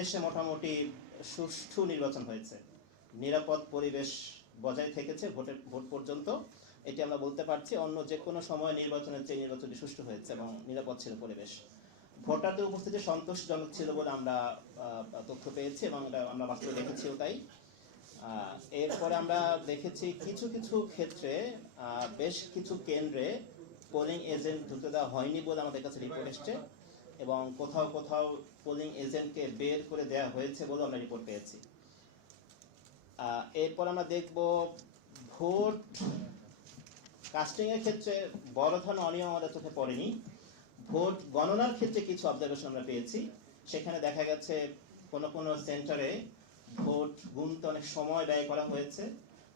দেশে মোটামুটি সুষ্ঠু নির্বাচন হয়েছে, নিরাপদ পরিবেশ বজায় থেকেছে ভোট পর্যন্ত, এটি আমরা বলতে পারছি। অন্য যে কোনো সময় নির্বাচনের চেয়ে নির্বাচনটি সুষ্ঠু হয়েছে এবং নিরাপদ ছিল পরিবেশ। ভোটারদের উপস্থিতি সন্তোষজনক ছিল বলে আমরা তথ্য পেয়েছি এবং আমরা বাস্তবে দেখেছিও তাই। এরপরে আমরা দেখেছি কিছু কিছু ক্ষেত্রে বেশ কিছু কেন্দ্রে পোলিং এজেন্ট ঢুকতে দেওয়া হয়নি বলে আমাদের কাছে রিপোর্ট এসছে, এবং কোথাও কোথাও পোলিং এজেন্টকে বের করে দেওয়া হয়েছে বলে আমরা রিপোর্ট পেয়েছি। এরপর আমরা দেখব ভোট কাস্টিং এর ক্ষেত্রে বড় ধরনের অনিয়ম আমাদের চোখে পড়েনি। ভোট গণনার ক্ষেত্রে কিছু অবজারভেশন আমরা পেয়েছি। সেখানে দেখা গেছে কোনো কোনো সেন্টারে ভোট গুনতে অনেক সময় ব্যয় করা হয়েছে,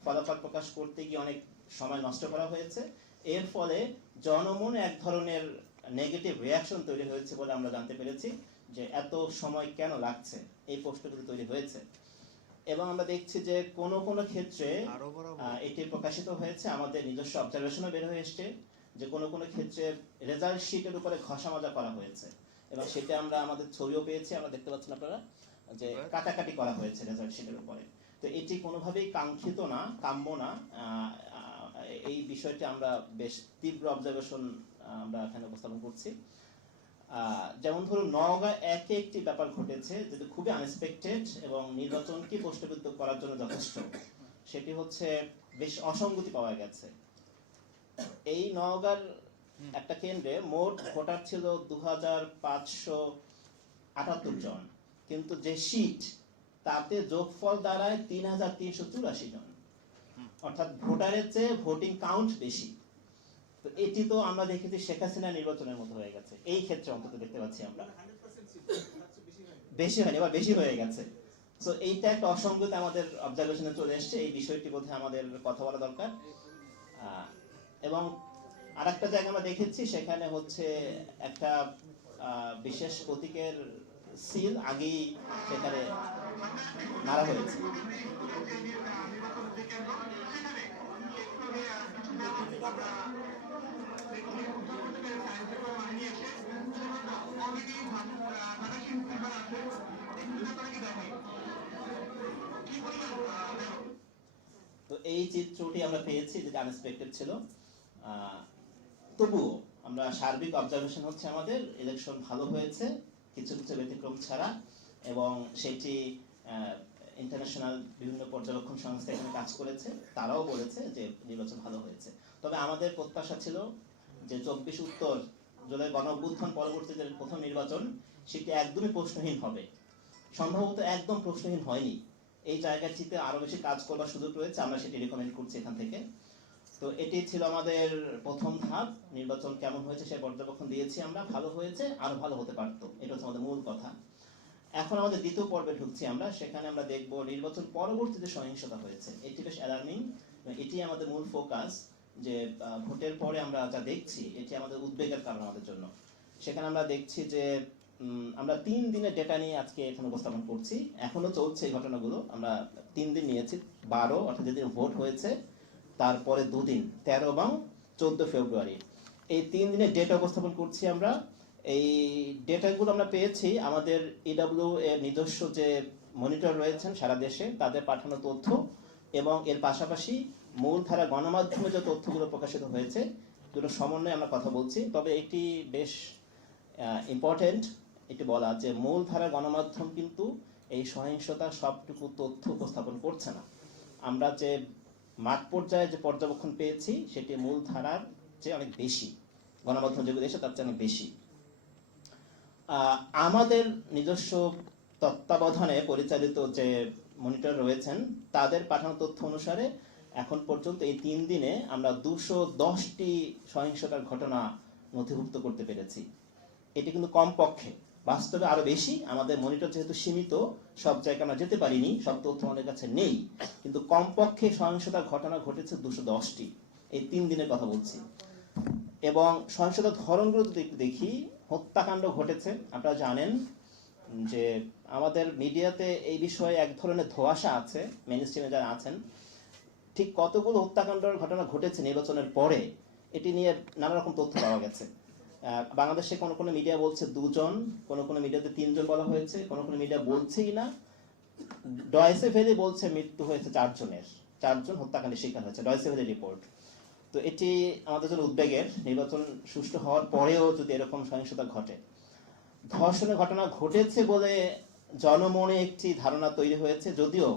ফলাফল প্রকাশ করতে গিয়ে অনেক সময় নষ্ট করা হয়েছে। এর ফলে জনমনে এক ধরনের নেগেটিভ রিয়াকশন তৈরি হয়েছে বলে আমরা জানতে পেরেছি, যে এত সময় কেন লাগছে, এই প্রশ্নগুলো তৈরি হয়েছে। এবং আমরা দেখছি যে কোনো কোনো ক্ষেত্রে এটি প্রকাশিত হয়েছে, আমাদের নিজস্ব অবজারভেশনও বের হয়ে এসছে, যে কোনো কোনো ক্ষেত্রে রেজাল্ট শিটের উপরে ঘষা মাজা করা হয়েছে, এবং সেটা আমরা আমাদের ছবিও পেয়েছি, আমরা দেখতে পাচ্ছেন আপনারা, যে কাটাকাটি করা হয়েছে রেজাল্ট শিটের উপরে। তো এটি কোনোভাবেই কাঙ্ক্ষিত না, কাম্য না। এই বিষয়টি আমরা বেশ তীব্র অবজারভেশন আমরা এখানে উপস্থাপন করছি। যেমন ধরুন নওগাঁ একে একটি ব্যাপার ঘটেছে যেটি খুবই আনএক্সপেক্টেড এবং নির্বাচনকে প্রশ্নবিদ্ধ করার জন্য যথেষ্ট। সেটি হচ্ছে বেশ অসঙ্গতি পাওয়া গেছে। এই নওগাঁর একটা কেন্দ্রে মোট ভোটার ছিল 2578 জন, কিন্তু যে সিট তাতে যোগফল দাঁড়ায় 3384 জন, অর্থাৎ ভোটারের চেয়ে ভোটিং কাউন্ট বেশি। তো এটি তো আমরা দেখেছি শেখ হাসিনা নির্বাচনের মতো হয়ে গেছে, এই ক্ষেত্রে অন্তত দেখতে পাচ্ছি আমরা। বেশি হয়নি, এবার বেশি হয়ে গেছে। সো এইটা একটা অসঙ্গতি আমাদের অবজারভেশনে চলে এসছে, এই বিষয়টি বোধহয় আমাদের কথা বলা দরকার। এবং আরেকটা জায়গা আমরা দেখেছি, সেখানে হচ্ছে একটা বিশেষ প্রতীকের সিল আগেই সেখানে মারা হয়েছে। তো এই চিত্রটি আমরা পেয়েছি, যেটা আনএক্সপেক্টেড ছিল। তবুও আমরা সার্বিক অবজারভেশন হচ্ছে আমাদের ইলেকশন ভালো হয়েছে কিছু কিছু ব্যতিক্রম ছাড়া, এবং সেটি ইন্টারন্যাশনাল বিভিন্ন পর্যবেক্ষণ সংস্থা এখানে কাজ করেছে, তারাও বলেছে যে নির্বাচন ভালো হয়েছে। তবে আমাদের প্রত্যাশা ছিল যে 24 উত্তর জুলাই গণঅভ্যুত্থান পরবর্তী যে প্রথম নির্বাচন, সেটি একদমই প্রশ্নহীন হবে। সম্ভবত একদম প্রশ্নহীন হয়নি। এই জায়গাটিতে আরো বেশি কাজ করবার সুযোগ রয়েছে, আমরা সেটি রেকমেন্ড করছি এখান থেকে। তো এটি ছিল আমাদের প্রথম ধাপ। নির্বাচন কেমন হয়েছে সে পর্যবেক্ষণ দিয়েছি আমরা, ভালো হয়েছে, আরো ভালো হতে পারতো, এটা হচ্ছে আমাদের মূল কথা। এখন আমাদের দ্বিতীয় পর্বে ঢুকছি আমরা, সেখানে আমরা দেখব নির্বাচন পরবর্তীতে সহিংসতা হয়েছে, এটি বেশ অ্যালার্মিং। এটি আমাদের মূল ফোকাস, যে ভোটের পরে আমরা যা দেখছি এটি আমাদের উদ্বেগের কারণ আমাদের জন্য। সেখানে আমরা দেখছি যে আমরা 3 দিনের ডেটা নিয়ে আজকে এখানে উপস্থাপন করছি, এখনো চলছে এই ঘটনাগুলো। আমরা 3 দিন নিয়েছি, 12 অর্থাৎ যেদিন ভোট হয়েছে তারপরে 2 দিন, 13 এবং 14 ফেব্রুয়ারি, এই 3 দিনের ডেটা উপস্থাপন করছি আমরা। এই ডেটাগুলো আমরা পেয়েছি আমাদের ইডব্লিউ এর নিজস্ব যে মনিটর রয়েছেন সারা দেশে, তাদের পাঠানো তথ্য, এবং এর পাশাপাশি মূলধারা গণমাধ্যমে যে তথ্যগুলো প্রকাশিত হয়েছে, দুটো সমন্বয়ে আমরা কথা বলছি। তবে এটি বেশ ইম্পর্টেন্ট এটি বলা যে মূলধারা গণমাধ্যম কিন্তু এই সহিংসতার সবটুকু তথ্য উপস্থাপন করছে না। আমরা যে মাঠ পর্যায়ে যে পর্যবেক্ষণ পেয়েছি সেটি মূলধারার চেয়ে অনেক বেশি, গণমাধ্যম যেগুলো এসে তার চেয়ে অনেক বেশি। আমাদের নিজস্ব তত্ত্বাবধানে পরিচালিত যে মনিটর রয়েছেন তাদের পাঠানো তথ্য অনুসারে এখন পর্যন্ত এই 3 দিনে আমরা 210টি সহিংসতার ঘটনা নথিভুক্ত করতে পেরেছি। এটি কিন্তু কমপক্ষে, বাস্তবে আরো বেশি। আমাদের মনিটর যেহেতু সীমিত, সব জায়গায় আমরা যেতে পারিনি, সব তথ্য আমাদের কাছে নেই, কিন্তু কমপক্ষে সহিংসতার ঘটনা ঘটেছে 210টি, এই 3 দিনের কথা বলছি। এবং সহিংসতার ধরনগুলো যদি একটু দেখি, হত্যাকাণ্ড ঘটেছে। আপনারা জানেন যে আমাদের মিডিয়াতে এই বিষয়ে এক ধরনের ধোঁয়াশা আছে, মেইন স্ট্রিমে যারা আছেন, ঠিক কতগুলো হত্যাকাণ্ডের ঘটনা ঘটেছে নির্বাচনের পরে এটি নিয়ে নানা রকম তথ্য পাওয়া গেছে। বাংলাদেশে কোনো কোনো মিডিয়া বলছে 2 জন, কোনো কোনো মিডিয়াতে 3 জন বলা হয়েছে, কোনো কোনো মিডিয়া বলছেই না। ডয়েসে ভেলে বলছে মৃত্যু হয়েছে 4 জনের, 4 জন হত্যাকাণ্ডের শিকার হয়েছে, ডয়েসে ভেলে রিপোর্ট। তো এটি আমাদের জন্য উদ্বেগের। নির্বাচন সুষ্ঠু হওয়ার পরেও যদি এরকম সহিংসতা ঘটে, ধর্ষণের ঘটনা ঘটেছে বলে জনমনে একটি ধারণা তৈরি হয়েছে, যদিও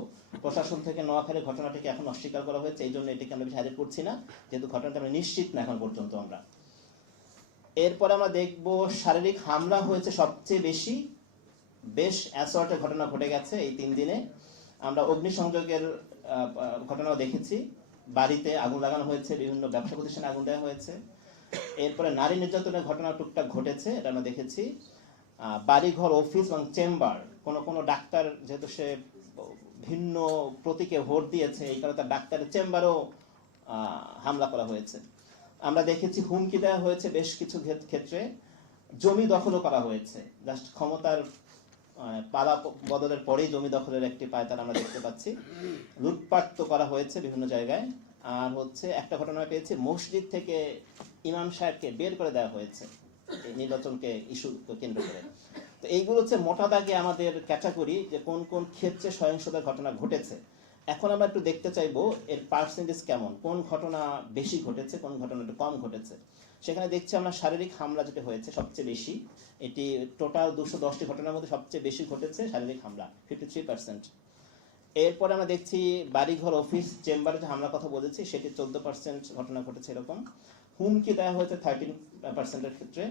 প্রশাসন থেকে নোয়াখালীর ঘটনাটিকে এখন অস্বীকার করা হয়েছে, এই জন্য এটিকে আমরা বেশি হাইলাইট করছি না, যেহেতু ঘটনাটা আমরা নিশ্চিত না এখন পর্যন্ত আমরা। এরপরে আমরা দেখব শারীরিক হামলা হয়েছে সবচেয়ে বেশি, বেশ অ্যাসল্টের ঘটনা ঘটে গেছে এই 3 দিনে। আমরা অগ্নিসংযোগের ঘটনাও দেখেছি, বাড়িতে আগুন লাগানো হয়েছে, বিভিন্ন ব্যবসা প্রতিষ্ঠানে আগুন দেওয়া হয়েছে। এরপরে নারী নির্যাতনের ঘটনা টুকটাক ঘটেছে, এটা আমরা দেখেছি। বাড়িঘর, অফিস এবং চেম্বার, কোনো কোনো ডাক্তার যেহেতু সে ভিন্ন প্রতীকে ভোট দিয়েছে, এই কারণে তার ডাক্তারের চেম্বারও হামলা করা হয়েছে। আমরা দেখেছি হুমকি দেওয়া হয়েছে বেশ কিছু ক্ষেত্রে, জমি দখলও করা হয়েছে, জাস্ট ক্ষমতার পালা বদলের পরেই জমি দখলের একটি পায়তারা আমরা দেখতে পাচ্ছি। লুটপাট তো করা হয়েছে বিভিন্ন জায়গায়। আর হচ্ছে একটা ঘটনা পেয়েছি, মসজিদ থেকে ইমাম সাহেবকে বের করে দেওয়া হয়েছে নির্বাচনকে ইস্যু কেন্দ্র করে। তো এইগুলো হচ্ছে মোটা দাগে আমাদের ক্যাটাগরি, যে কোন কোন ক্ষেত্রে সহিংসতার ঘটনা ঘটেছে। এখন আমরা একটু দেখতে চাইবো এর পার্সেন্টেজ কেমন, কোন ঘটনা বেশি ঘটেছে, কোন ঘটনা একটু কম ঘটেছে। সেখানে দেখছি আমরা শারীরিক হামলা যেটা হয়েছে সবচেয়ে বেশি, এটি টোটাল 210টি ঘটনার মধ্যে সবচেয়ে বেশি ঘটেছে শারীরিক হামলা, 53%। এরপরে আমরা দেখছি বাড়িঘর, অফিস, চেম্বারে যে হামলার কথা বলেছি সেটি 14% ঘটনা ঘটেছে এরকম। হুমকি দেওয়া হয়েছে 13%-এর ক্ষেত্রে।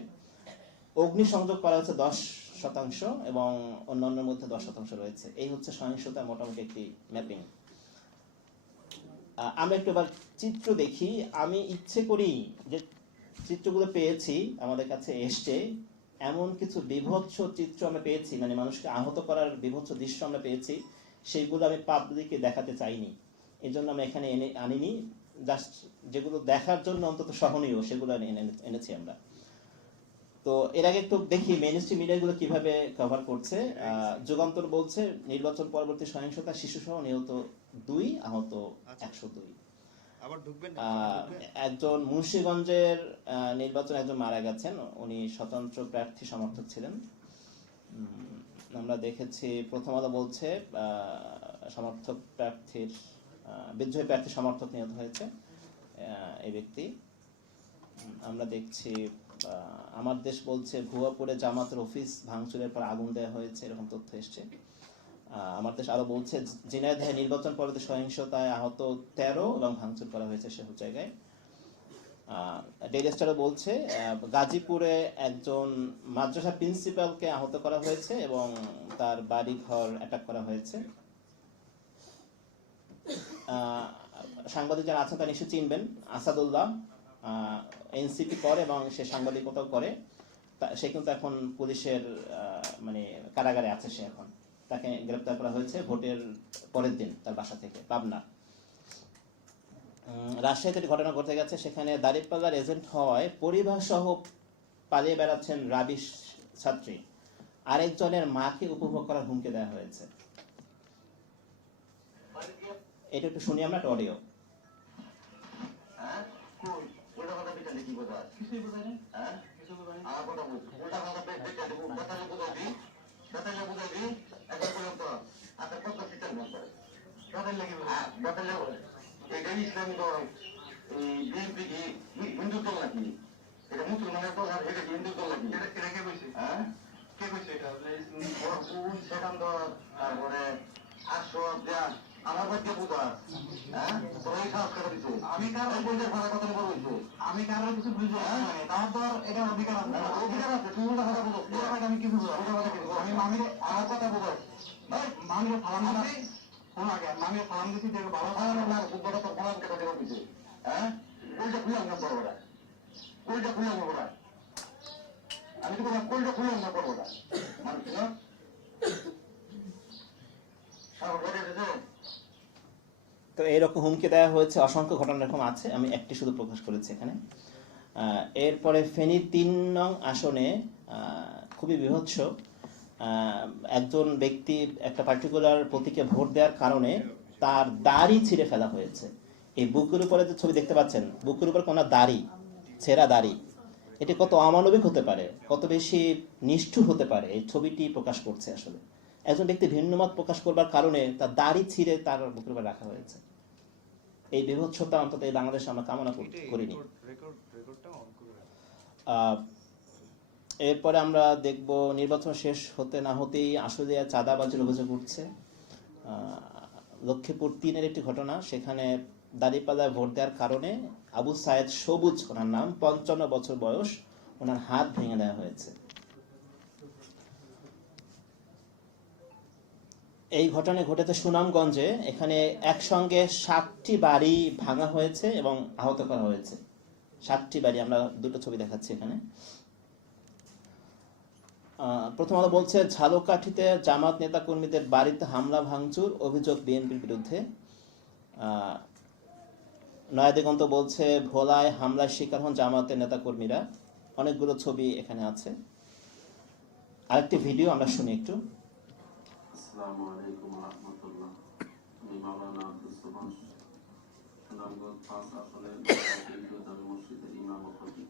অগ্নিসংযোগ করা হয়েছে 10% এবং অন্যান্যের মধ্যে 10% রয়েছে। এই হচ্ছে সহিংসতার মোটামুটি একটি ম্যাপিং। আমরা একটু এবার চিত্র দেখি। আমি ইচ্ছে করি যে চিত্রগুলো পেয়েছি আমাদের কাছে এসছে, এমন কিছু বিভৎস চিত্র আমরা পেয়েছি, মানে মানুষকে আহত করার বিভৎস দৃশ্য আমরা পেয়েছি, সেইগুলো আমি পাবলিককে দেখাতে চাইনি, এই জন্য আমরা এখানে আনিনি। জাস্ট যেগুলো দেখার জন্য অন্তত সহনীয় সেগুলো এনেছি আমরা। তো এর আগে একটু দেখি মেইনস্ট্রিম মিডিয়াগুলো কিভাবে কভার করছে। যুগান্তর বলছে নির্বাচন পরবর্তী সহিংসতা, শিশুসহ নিহত 2, আহত 102। একজন মুন্সিগঞ্জের নির্বাচনে একজন মারা গেছেন, উনি স্বতন্ত্র প্রার্থী সমর্থক ছিলেন। আমরা দেখেছি প্রথম আলো বলছে সমর্থক প্রার্থীর বিদ্রোহী প্রার্থী সমর্থক নিহত হয়েছে এই ব্যক্তি। আমরা দেখছি আমার দেশ বলছে ভুয়াপুরে জামাতের অফিস ভাঙচুরের পর আগুন দেওয়া হয়েছে, এরকম তথ্য এসছে। আমার দেশ আরো বলছে ঝিনাইদহে নির্বাচন পরবর্তী সহিংসতায় আহত 13 এবং ভাঙচুর করা হয়েছে সেসব জায়গায়। ডেইলি স্টারও বলছে গাজীপুরে একজন মাদ্রাসা প্রিন্সিপালকে আহত করা হয়েছে এবং তার বাড়ি ঘর অ্যাটাক করা হয়েছে। সাংবাদিক যারা আছেন তারা নিশ্চয়ই চিনবেন, আসাদুল্লাহ এনসিপি করে এবং সে সাংবাদিকতাও করে। সে কিন্তু এখন পুলিশের মানে কারাগারে আছে, সে এখন তাকে গ্রেপ্তার করা হয়েছে ভোটের পরের দিন তার বাসা থেকে পাবনা। রাজশাহীতে ঘটনা ঘটে গেছে, সেখানে দাঁড়িপাল্লার এজেন্ট হওয়ায় পরিবার সহ পালিয়ে বেড়াচ্ছেন রাবিশ ছাত্রী, আরেকজনের মাকে উপভোগ করার হুমকি দেওয়া হয়েছে। এটা একটু শুনি আমরা, একটা অডিও। ইসলামী দল বিএনপি কি হিন্দু দল নাকি? এটা মুসলমানের দল, আর এটা হিন্দু দল নাকি? এটা কে কইছে? কে কইছে এটা? সেখান দল, তারপরে আমার বাচ্চা বুঝা, তোরাই সাহস করে দিচ্ছে। আমি কারো বলতে ভাড়া কথা বলবো, আমি কারো কিছু বুঝবো, তার তো এটা অধিকার আছে, অধিকার আছে। তুই উল্টা কথা বলো, আমি কি বুঝবো? আমি মামিরে আমার কথা বলো, মামিরে সালাম দিচ্ছি, শোন আগে মামিরে সালাম দিচ্ছি, দেখো ভালো সালাম না, খুব বড় তোর সালাম কেটে দেওয়া দিচ্ছে। কোনটা খুললাম না করবো না, কোনটা খুললাম না করা, আমি তো কোনটা খুললাম না করবো না, মানুষ না তো এইরকম হুমকি দেওয়া হয়েছে, অসংখ্য ঘটনা এরকম আছে, আমি একটি শুধু প্রকাশ করেছি এখানে। এরপরে ফেনী 3 নং আসনে খুবই বিভৎস, একজন ব্যক্তি একটা পার্টিকুলার প্রতীকে ভোট দেওয়ার কারণে তার দাড়ি ছিঁড়ে ফেলা হয়েছে। এই বুকের উপরে যে ছবি দেখতে পাচ্ছেন, বুকের উপর কোনো দাড়ি, ছেঁড়া দাড়ি, এটি কত অমানবিক হতে পারে, কত বেশি নিষ্ঠুর হতে পারে, এই ছবিটি প্রকাশ করছে আসলে। একজন ব্যক্তি ভিন্ন মত প্রকাশ করবার কারণে তার দাড়ি ছিঁড়ে তার বুকের উপর রাখা হয়েছে। এই বিভৎসতা অন্তত এই বাংলাদেশে আমরা কামনা করিনি। এরপরে আমরা দেখব নির্বাচন শেষ হতে না হতেই আসলে চাঁদাবাজির অভিযোগ উঠছে। লক্ষ্মীপুর 3-এর একটি ঘটনা, সেখানে দাঁড়িপাল্লায় ভোট দেওয়ার কারণে আবু সায়েদ সবুজ, ওনার নাম, 55 বছর বয়স, ওনার হাত ভেঙে দেওয়া হয়েছে। এই ঘটনা ঘটেছে সুনামগঞ্জে। এখানে একসঙ্গে 7টি বাড়ি ভাঙা হয়েছে এবং আহত করা হয়েছে। 7টি বাড়ি, আমরা দুটো ছবি দেখাচ্ছি এখানে। প্রথম আলো বলছে ঝালকাঠিতে জামাত নেতা কর্মীদের বাড়িতে হামলা ভাঙচুর, অভিযোগ বিএনপির বিরুদ্ধে। নয়াদিগন্ত বলছে ভোলায় হামলার শিকার হন জামাতের নেতা কর্মীরা। অনেকগুলো ছবি এখানে আছে। আরেকটি ভিডিও আমরা শুনি একটু। আসসালামু আলাইকুম ওয়া রাহমাতুল্লাহ। আমি মাওলানা আব্দুল সোবহান, সুনামগঞ্জ 5 আসনের জামে মসজিদের ইমাম ও খতিব।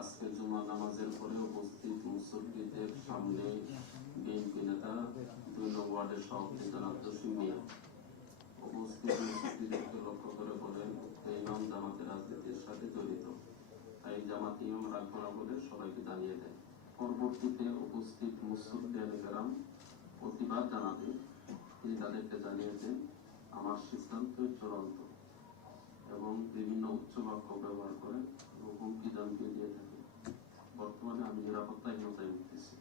আজকে জুমা নামাজের পরে উপস্থিত মুসল্লিদের সামনে বিএনপি নেতা 2 নং ওয়ার্ডের সভাপতি জনাব জসিম মিয়া উপস্থিত মুসল্লিদেরকে লক্ষ্য করে বলেন, এই ইমাম জামাতের রাজনীতির সাথে জড়িত, তাই জামাত ইমাম রাখবো না বলে সবাইকে জানিয়ে দেয়। পরবর্তীতে উপস্থিত মুসল্লিয়ান প্রতিবাদ জানাবে তিনি তাদেরকে জানিয়েছেন, আমার সিদ্ধান্তই চূড়ান্ত, এবং বিভিন্ন উচ্চ বাক্য ব্যবহার করেন এবং হুমকি দামকি দিয়ে থাকে। বর্তমানে আমি নিরাপত্তাহীনতায় ভুগতেছি।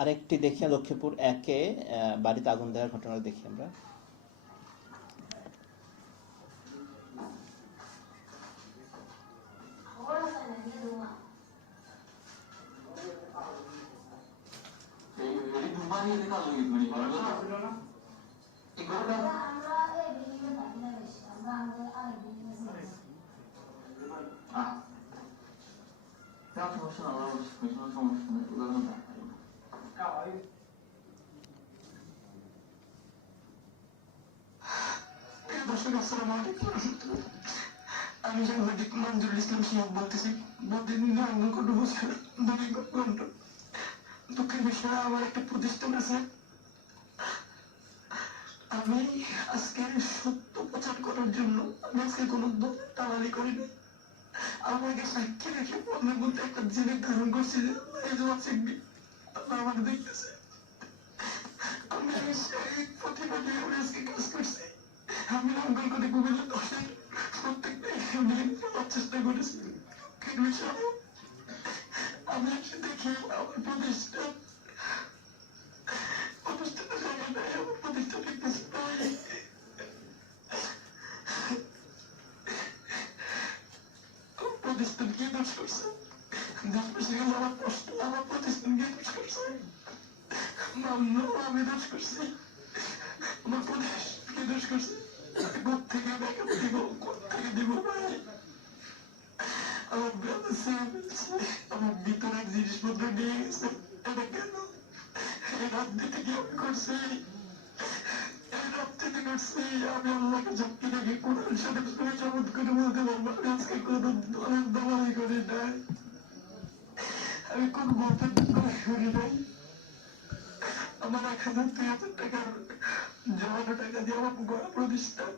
আরেকটি দেখি লক্ষ্মীপুর 1-এ বাড়িতে আগুন দেওয়ার ঘটনা দেখি আমরা। আমি সাংবাদিক মঞ্জুরুল ইসলাম সিহাব বলতেছি। দুঃখের বিষয়ে আমার একটা প্রতিষ্ঠান আছে। আমি আজকে সত্য প্রচার করার জন্য আমি আজকে কোনো দালালি করিনি। আমাকে সাক্ষী রেখে মনের মধ্যে একটা জিনিস ধারণ করছি যে আমাকে দেখতেছে। আমি সেই প্রতিবাদী আজকে কাজ করছি। আমি লঙ্ঘন করে কুমিল্লা 10-এর প্রত্যেকটা চেষ্টা করেছি। আমি এসে দেখি আমার প্রতিষ্ঠানের জায়গাটায় আমার প্রতিষ্ঠান দেখতেছি। প্রতিষ্ঠান কি দোষ করছে? দেশবাসী আমার প্রশ্ন, আমার প্রতিষ্ঠান কি দোষ করছে? আমি দোষ করছি, আমার প্রদেশ কি দোষ করছে? থেকে ব্যাকআপ দিব, থেকে দিব ভাই? আমার আমার ভিতরে জিনিসপত্র নিয়ে গেছে, এটা কেন? এই রাজনীতি কি আমি করছি? এই রাজনীতি করছি। আমি আল্লাহকে ঝক্কি রেখে কোরআন শরীফ শপথ করে বলতে পারবো আমি আজকে কোনো দলের দালালি করি নাই, আমি কোন মতের দালালি করি নাই। আমার 1000-2000 টাকার জমানো টাকা দিয়ে আমার গড়া প্রতিষ্ঠান